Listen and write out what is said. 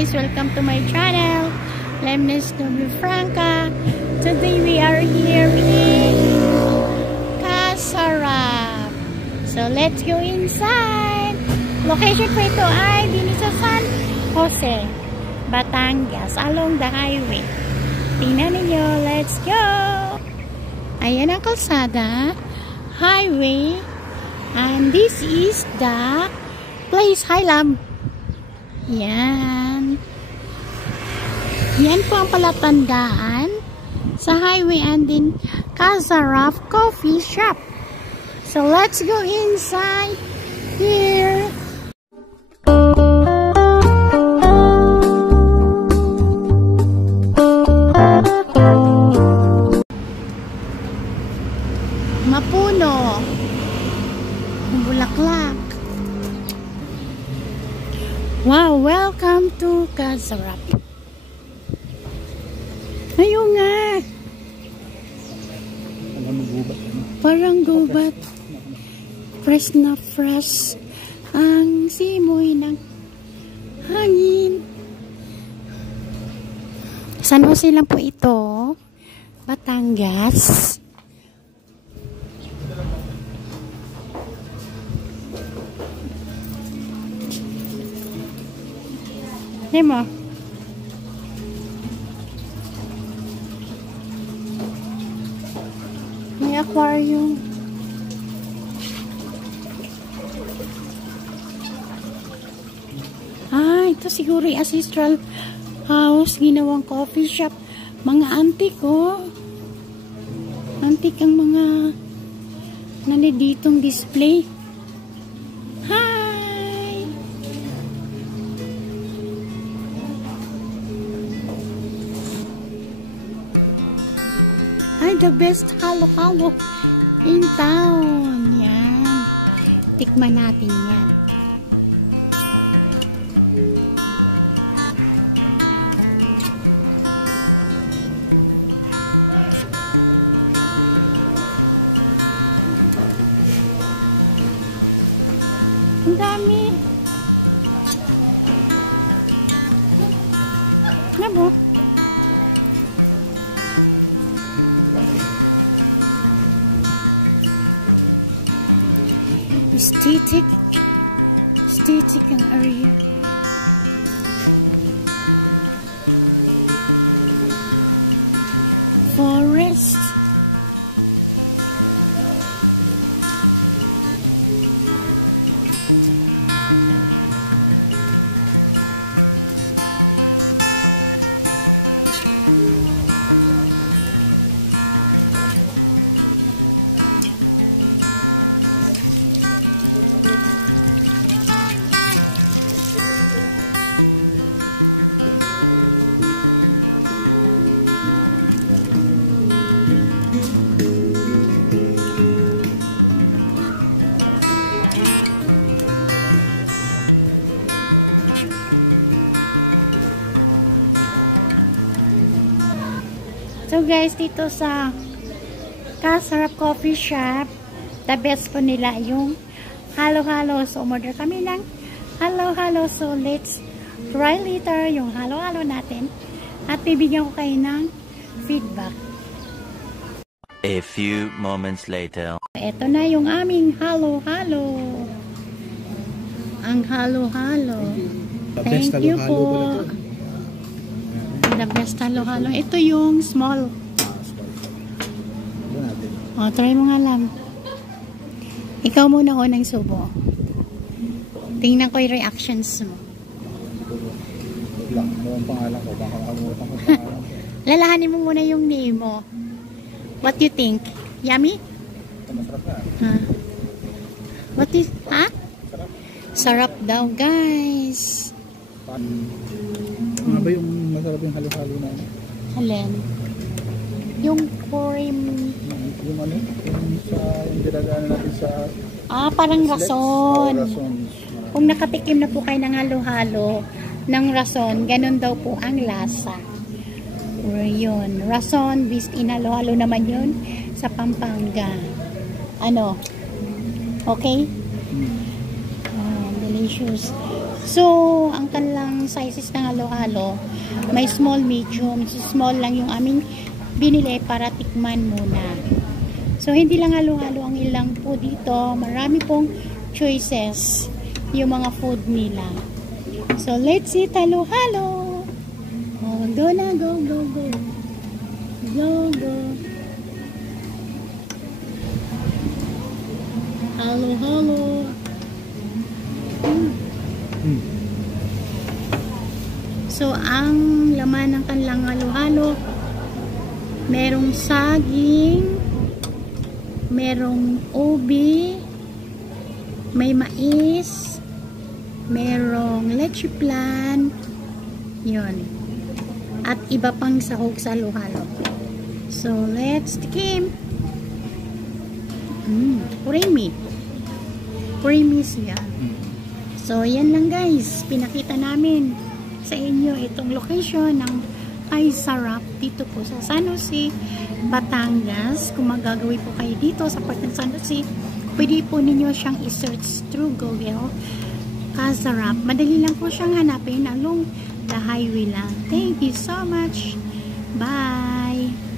guys, welcome to my channel, Lemnes W. Franca. Today we are here in Casarap. So let's go inside. Location po ito ay dito sa San Jose, Batangas, along the highway. Tingnan ninyo, let's go. Ayan ang kalsada, highway, and this is the place, Highlam. Yan. Yan po ang palatandaan sa highway and din Casarap Coffee Shop. So let's go inside here. Mapuno. Bulaklak. Wow, welcome to Casarap. Ayun nga. Parang gubat. Fresh na fresh ang simoy ng hangin. San Jose lang po ito, Batangas. Nemo. May aquarium. Ito siguro yung ancestral house, ginawang coffee shop. Mga antique, oh. Antique ang mga naniditong display. The best halo-halo in town. Yan. Tikman natin yan. Ang dami. Nabo. Aesthetic ang area. Forest. So guys, dito sa Casarap Coffee Shop, the best po nila yung halo-halo. So umorder kami ng halo-halo. So let's try later yung halo-halo natin at bibigyan ko kayo ng feedback. A few moments later. Ito na yung aming halo-halo. Ang halo-halo. Thank you po. The best halo-halo. Ito yung small. O, try mo nga lang. Ikaw muna ko ng subo. Tingnan ko yung reactions mo. Lalahanin mo muna yung name mo. What you think? Yummy? What is, ha? Sarap daw, guys. Ano ba yung masarap yung halo-halo na? Alin? Yung cream. Yung ano? Yung dinadaan natin sa... Parang rason. Rason. Kung nakatikim na po kayo ng halo-halo ng rason, ganun daw po ang lasa. Or yun. Rason, based in halo-halo naman yun sa Pampanga. Ano? Okay? Delicious. So, ang kanilang sizes ng halo-halo, may small, medium. So, small lang yung aming binili para tikman muna. So, hindi lang halo-halo ang ilang po dito. Marami pong choices yung mga food nila. So, let's eat halo-halo. Oh, go na, go, go, go. Go, go. Halo-halo. So, ang laman ng kanilang halo-halo, merong saging, merong ubi, may mais, merong leche plan, yun. At iba pang sahog sa halo-halo. So, let's tikim. Creamy. Creamy siya. So, yan lang guys. Pinakita namin sa inyo itong location ng Ay Sarap dito po sa San Jose, Batangas. Kung magagawin po kayo dito sa part ng San Jose, pwede po ninyo siyang i-search through Google. Kasarap. Madali lang po siyang hanapin along the highway lang. Thank you so much. Bye!